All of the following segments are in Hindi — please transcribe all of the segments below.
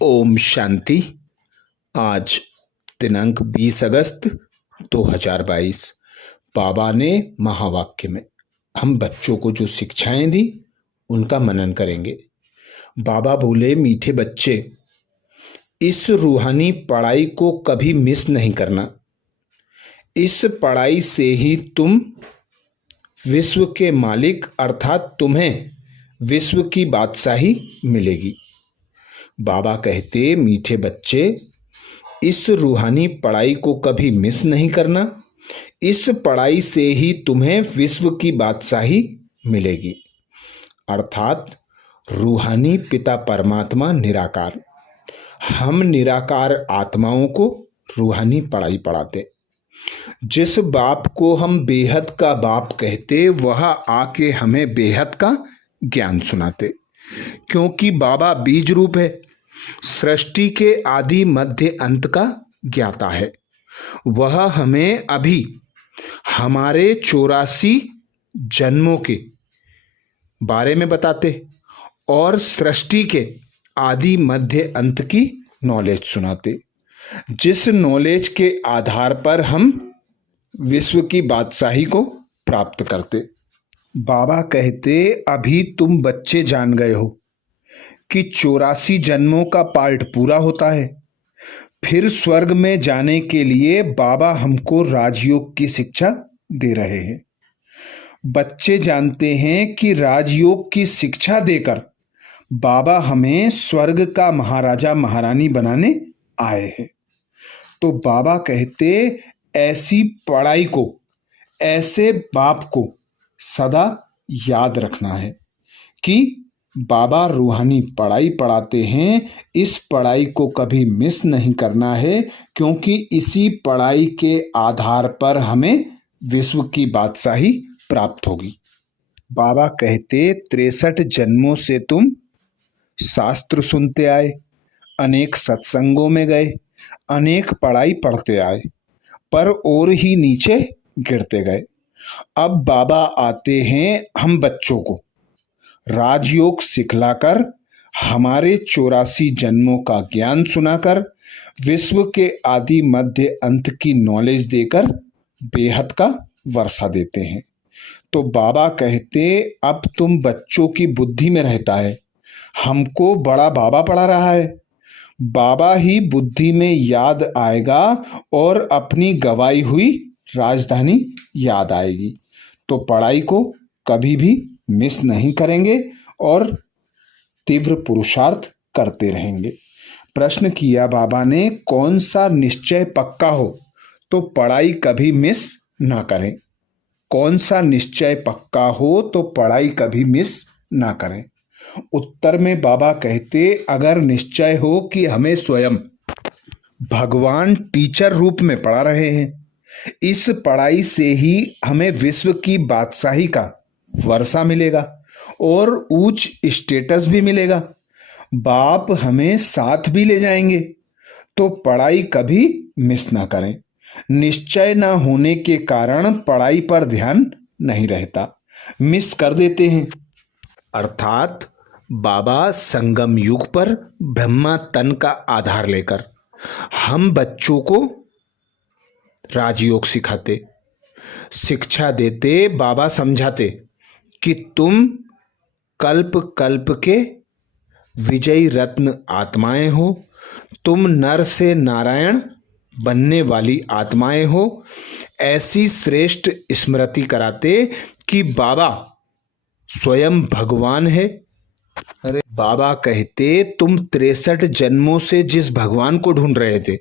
ओम शांति। आज दिनांक 20 अगस्त 2022 बाबा ने महावाक्य में हम बच्चों को जो शिक्षाएं दी उनका मनन करेंगे। बाबा बोले, मीठे बच्चे, इस रूहानी पढ़ाई को कभी मिस नहीं करना। इस पढ़ाई से ही तुम विश्व के मालिक अर्थात तुम्हें विश्व की बादशाही मिलेगी। बाबा कहते, मीठे बच्चे, इस रूहानी पढ़ाई को कभी मिस नहीं करना। इस पढ़ाई से ही तुम्हें विश्व की बादशाही मिलेगी अर्थात रूहानी पिता परमात्मा निराकार। हम निराकार आत्माओं को रूहानी पढ़ाई पढ़ाते। जिस बाप को हम बेहद का बाप कहते, वह आके हमें बेहद का ज्ञान सुनाते, क्योंकि बाबा बीज रूप है, सृष्टि के आदि मध्य अंत का ज्ञाता है। वह हमें अभी हमारे 84 जन्मों के बारे में बताते और सृष्टि के आदि मध्य अंत की नॉलेज सुनाते, जिस नॉलेज के आधार पर हम विश्व की बादशाही को प्राप्त करते। बाबा कहते, अभी तुम बच्चे जान गए हो कि 84 जन्मों का पार्ट पूरा होता है। फिर स्वर्ग में जाने के लिए बाबा हमको राजयोग की शिक्षा दे रहे हैं। बच्चे जानते हैं कि राजयोग की शिक्षा देकर बाबा हमें स्वर्ग का महाराजा महारानी बनाने आए हैं। तो बाबा कहते, ऐसी पढ़ाई को, ऐसे बाप को सदा याद रखना है कि बाबा रूहानी पढ़ाई पढ़ाते हैं। इस पढ़ाई को कभी मिस नहीं करना है, क्योंकि इसी पढ़ाई के आधार पर हमें विश्व की बादशाही प्राप्त होगी। बाबा कहते, 63 जन्मों से तुम शास्त्र सुनते आए, अनेक सत्संगों में गए, अनेक पढ़ाई पढ़ते आए, पर और ही नीचे गिरते गए। अब बाबा आते हैं हम बच्चों को राजयोग सिखलाकर, हमारे 84 जन्मों का ज्ञान सुनाकर, विश्व के आदि मध्य अंत की नॉलेज देकर बेहद का वर्षा देते हैं। तो बाबा कहते, अब तुम बच्चों की बुद्धि में रहता है, हमको बड़ा बाबा पढ़ा रहा है। बाबा ही बुद्धि में याद आएगा और अपनी गवाई हुई राजधानी याद आएगी। तो पढ़ाई को कभी भी मिस नहीं करेंगे और तीव्र पुरुषार्थ करते रहेंगे। प्रश्न किया बाबा ने, कौन सा निश्चय पक्का हो तो पढ़ाई कभी मिस ना करें। कौन सा निश्चय पक्का हो तो पढ़ाई कभी मिस ना करें। उत्तर में बाबा कहते, अगर निश्चय हो कि हमें स्वयं भगवान टीचर रूप में पढ़ा रहे हैं, इस पढ़ाई से ही हमें विश्व की बादशाही का वर्षा मिलेगा और उच्च स्टेटस भी मिलेगा, बाप हमें साथ भी ले जाएंगे, तो पढ़ाई कभी मिस ना करें। निश्चय ना होने के कारण पढ़ाई पर ध्यान नहीं रहता, मिस कर देते हैं। अर्थात बाबा संगम युग पर ब्रह्मा तन का आधार लेकर हम बच्चों को राजयोग सिखाते, शिक्षा देते। बाबा समझाते कि तुम कल्प कल्प के विजयी रत्न आत्माएं हो, तुम नर से नारायण बनने वाली आत्माएं हो। ऐसी श्रेष्ठ स्मृति कराते कि बाबा स्वयं भगवान है। अरे बाबा कहते, तुम 63 जन्मों से जिस भगवान को ढूंढ रहे थे,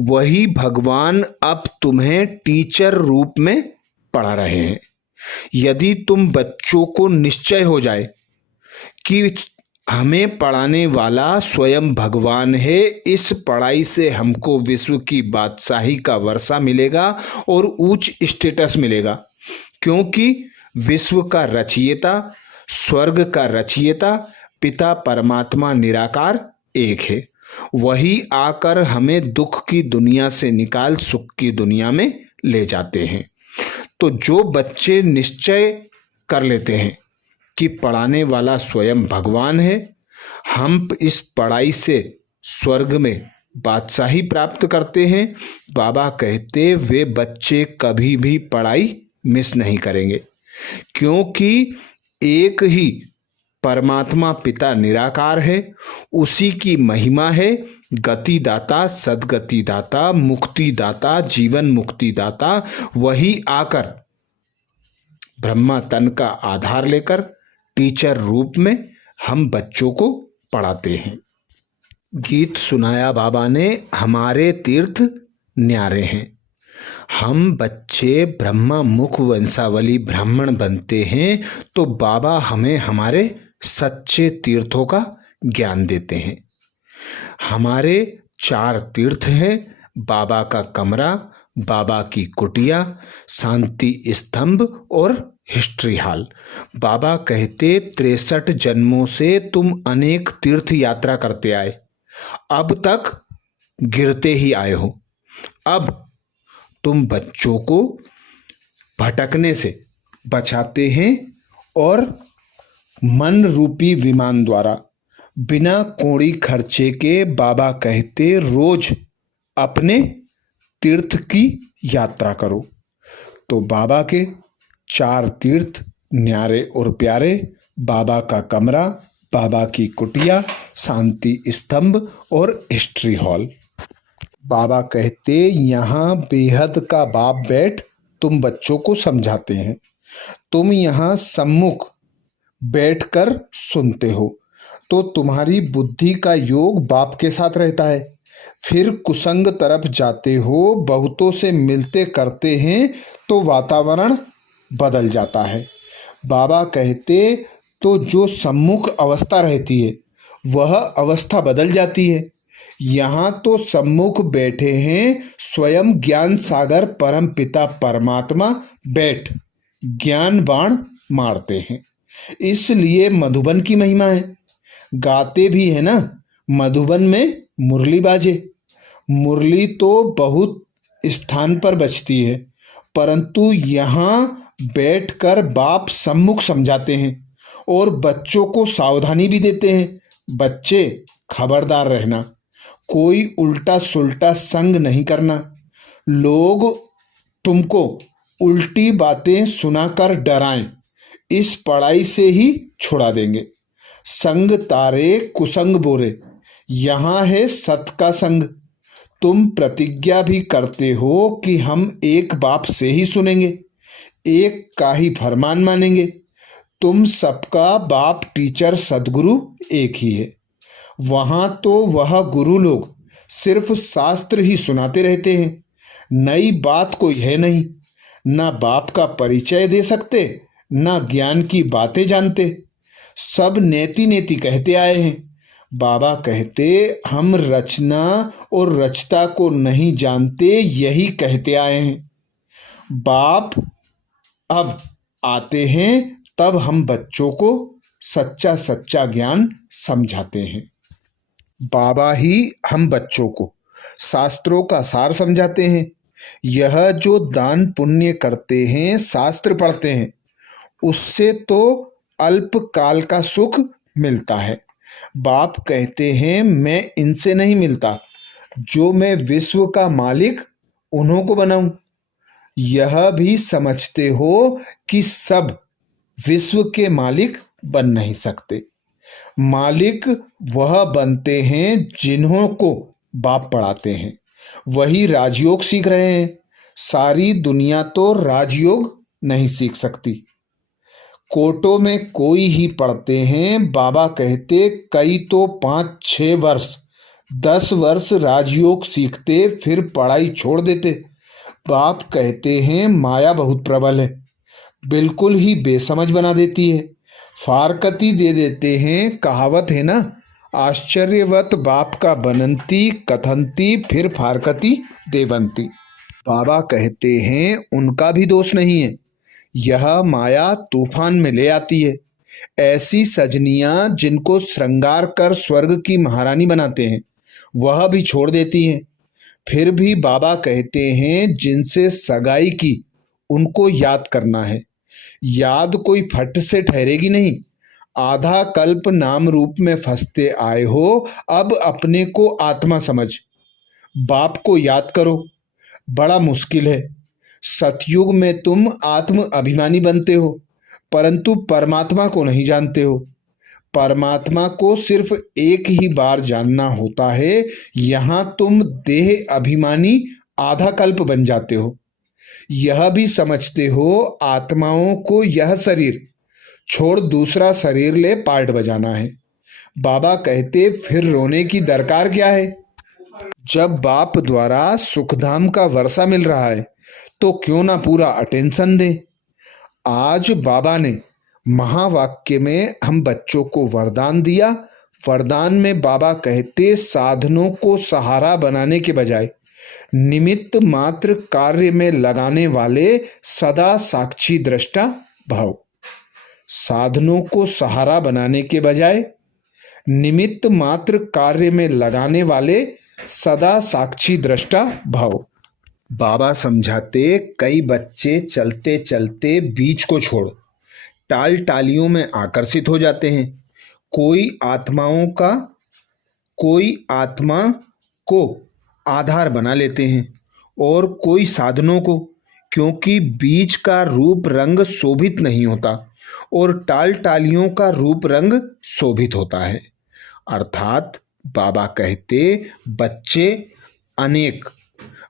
वही भगवान अब तुम्हें टीचर रूप में पढ़ा रहे हैं। यदि तुम बच्चों को निश्चय हो जाए कि हमें पढ़ाने वाला स्वयं भगवान है, इस पढ़ाई से हमको विश्व की बादशाही का वर्षा मिलेगा और उच्च स्टेटस मिलेगा, क्योंकि विश्व का रचयिता, स्वर्ग का रचयिता पिता परमात्मा निराकार एक है। वही आकर हमें दुख की दुनिया से निकाल सुख की दुनिया में ले जाते हैं। तो जो बच्चे निश्चय कर लेते हैं कि पढ़ाने वाला स्वयं भगवान है, हम इस पढ़ाई से स्वर्ग में बादशाही प्राप्त करते हैं। बाबा कहते वे बच्चे कभी भी पढ़ाई मिस नहीं करेंगे, क्योंकि एक ही परमात्मा पिता निराकार है, उसी की महिमा है गति दाता, सदगति दाता, मुक्ति दाता, जीवन मुक्ति दाता। वही आकर ब्रह्मा तन का आधार लेकर टीचर रूप में हम बच्चों को पढ़ाते हैं। गीत सुनाया बाबा ने, हमारे तीर्थ न्यारे हैं। हम बच्चे ब्रह्मा मुख वंशावली ब्राह्मण बनते हैं तो बाबा हमें हमारे सच्चे तीर्थों का ज्ञान देते हैं। हमारे 4 तीर्थ हैं, बाबा का कमरा, बाबा की कुटिया, शांति स्तंभ और हिस्ट्री हॉल। बाबा कहते 63 जन्मों से तुम अनेक तीर्थ यात्रा करते आए, अब तक गिरते ही आए हो। अब तुम बच्चों को भटकने से बचाते हैं और मन रूपी विमान द्वारा बिना कौड़ी खर्चे के बाबा कहते रोज अपने तीर्थ की यात्रा करो। तो बाबा के 4 तीर्थ न्यारे और प्यारे, बाबा का कमरा, बाबा की कुटिया, शांति स्तंभ और हिस्ट्री हॉल। बाबा कहते यहाँ बेहद का बाप बैठ तुम बच्चों को समझाते हैं। तुम यहाँ सम्मुख बैठकर सुनते हो तो तुम्हारी बुद्धि का योग बाप के साथ रहता है। फिर कुसंग तरफ जाते हो, बहुतों से मिलते करते हैं तो वातावरण बदल जाता है। बाबा कहते तो जो सम्मुख अवस्था रहती है वह अवस्था बदल जाती है। यहाँ तो सम्मुख बैठे हैं स्वयं ज्ञान सागर परम पिता परमात्मा बैठ ज्ञान बाण मारते हैं। इसलिए मधुबन की महिमा है। गाते भी है ना, मधुबन में मुरली बाजे। मुरली तो बहुत स्थान पर बजती है, परंतु यहाँ बैठकर बाप सम्मुख समझाते हैं और बच्चों को सावधानी भी देते हैं। बच्चे खबरदार रहना, कोई उल्टा सुल्टा संग नहीं करना। लोग तुमको उल्टी बातें सुनाकर डराएं, इस पढ़ाई से ही छुड़ा देंगे। संग तारे कुसंग बोरे, यहाँ है सत का संग। तुम प्रतिज्ञा भी करते हो कि हम एक बाप से ही सुनेंगे, एक का ही फरमान मानेंगे। तुम सबका बाप टीचर सदगुरु एक ही है। वहाँ तो वह गुरु लोग सिर्फ शास्त्र ही सुनाते रहते हैं, नई बात कोई है नहीं। ना बाप का परिचय दे सकते, ना ज्ञान की बातें जानते, सब नेति नेति कहते आए हैं। बाबा कहते हम रचना और रचता को नहीं जानते, यही कहते आए हैं। बाप अब आते हैं तब हम बच्चों को सच्चा सच्चा ज्ञान समझाते हैं। बाबा ही हम बच्चों को शास्त्रों का सार समझाते हैं। यह जो दान पुण्य करते हैं, शास्त्र पढ़ते हैं, उससे तो अल्प काल का सुख मिलता है। बाप कहते हैं मैं इनसे नहीं मिलता, जो मैं विश्व का मालिक उन्हों को बनाऊं। यह भी समझते हो कि सब विश्व के मालिक बन नहीं सकते। मालिक वह बनते हैं जिन्हों को बाप पढ़ाते हैं, वही राजयोग सीख रहे हैं। सारी दुनिया तो राजयोग नहीं सीख सकती। कोटों में कोई ही पढ़ते हैं। बाबा कहते कई तो 5-6 वर्ष 10 वर्ष राजयोग सीखते, फिर पढ़ाई छोड़ देते। बाप कहते हैं माया बहुत प्रबल है, बिल्कुल ही बेसमझ बना देती है, फारकती दे देते हैं। कहावत है ना, आश्चर्यवत बाप का बनंती कथंती फिर फारकती देवंती। बाबा कहते हैं उनका भी दोष नहीं है, यह माया तूफान में ले आती है। ऐसी सजनियां जिनको श्रृंगार कर स्वर्ग की महारानी बनाते हैं, वह भी छोड़ देती हैं। फिर भी बाबा कहते हैं जिनसे सगाई की उनको याद करना है। याद कोई फट से ठहरेगी नहीं, आधा कल्प नाम रूप में फंसते आए हो, अब अपने को आत्मा समझ बाप को याद करो। बड़ा मुश्किल है। सतयुग में तुम आत्म अभिमानी बनते हो, परंतु परमात्मा को नहीं जानते हो। परमात्मा को सिर्फ एक ही बार जानना होता है। यहां तुम देह अभिमानी आधा कल्प बन जाते हो। यह भी समझते हो आत्माओं को यह शरीर छोड़ दूसरा शरीर ले पार्ट बजाना है। बाबा कहते फिर रोने की दरकार क्या है? जब बाप द्वारा सुखधाम का वर्षा मिल रहा है तो क्यों ना पूरा अटेंशन दे। आज बाबा ने महावाक्य में हम बच्चों को वरदान दिया। वरदान में बाबा कहते साधनों को सहारा बनाने के बजाय निमित्त मात्र कार्य में लगाने वाले सदा साक्षी दृष्टा भाव। साधनों को सहारा बनाने के बजाय निमित्त मात्र कार्य में लगाने वाले सदा साक्षी दृष्टा भाव। बाबा समझाते कई बच्चे चलते चलते बीच को छोड़ टाल टालियों में आकर्षित हो जाते हैं। कोई आत्मा को आधार बना लेते हैं और कोई साधनों को, क्योंकि बीज का रूप रंग शोभित नहीं होता और टाल टालियों का रूप रंग शोभित होता है। अर्थात बाबा कहते बच्चे अनेक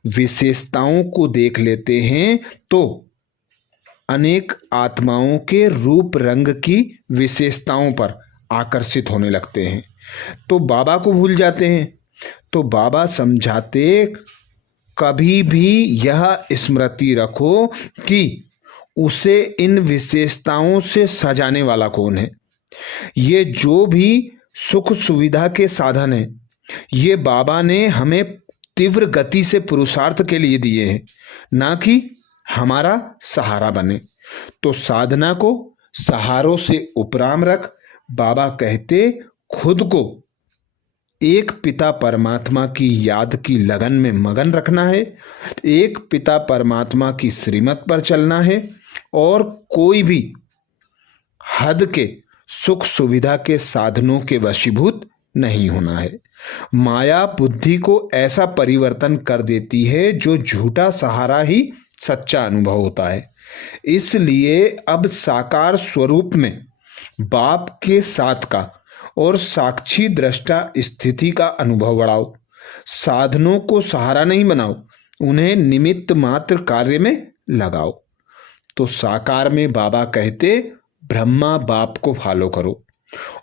विशेषताओं को देख लेते हैं तो अनेक आत्माओं के रूप रंग की विशेषताओं पर आकर्षित होने लगते हैं तो बाबा को भूल जाते हैं। तो बाबा समझाते कभी भी यह स्मृति रखो कि उसे इन विशेषताओं से सजाने वाला कौन है। ये जो भी सुख सुविधा के साधन है ये बाबा ने हमें तीव्र गति से पुरुषार्थ के लिए दिए हैं, ना कि हमारा सहारा बने। तो साधना को सहारों से उपराम रख। बाबा कहते खुद को एक पिता परमात्मा की याद की लगन में मगन रखना है, एक पिता परमात्मा की श्रीमत पर चलना है और कोई भी हद के सुख सुविधा के साधनों के वशीभूत नहीं होना है। माया बुद्धि को ऐसा परिवर्तन कर देती है जो झूठा सहारा ही सच्चा अनुभव होता है। इसलिए अब साकार स्वरूप में बाप के साथ का और साक्षी दृष्टा स्थिति का अनुभव बढ़ाओ। साधनों को सहारा नहीं बनाओ, उन्हें निमित्त मात्र कार्य में लगाओ। तो साकार में बाबा कहते ब्रह्मा बाप को फॉलो करो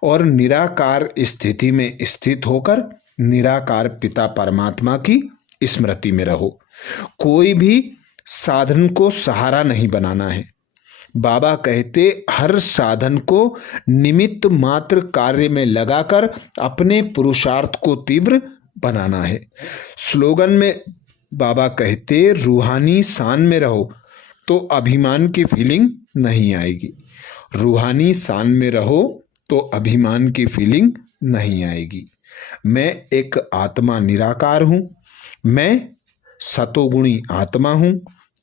और निराकार स्थिति में स्थित होकर निराकार पिता परमात्मा की स्मृति में रहो। कोई भी साधन को सहारा नहीं बनाना है। बाबा कहते हर साधन को निमित्त मात्र कार्य में लगाकर अपने पुरुषार्थ को तीव्र बनाना है। स्लोगन में बाबा कहते रूहानी शान में रहो तो अभिमान की फीलिंग नहीं आएगी। रूहानी शान में रहो तो अभिमान की फीलिंग नहीं आएगी। मैं एक आत्मा निराकार हूँ, मैं सतोगुणी आत्मा हूँ,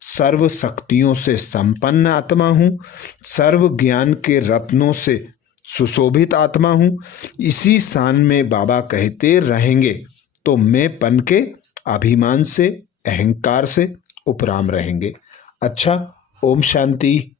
सर्व शक्तियों से संपन्न आत्मा हूँ, सर्व ज्ञान के रत्नों से सुशोभित आत्मा हूँ। इसी शान में बाबा कहते रहेंगे तो मैं पन के अभिमान से अहंकार से उपराम रहेंगे। अच्छा, ओम शांति।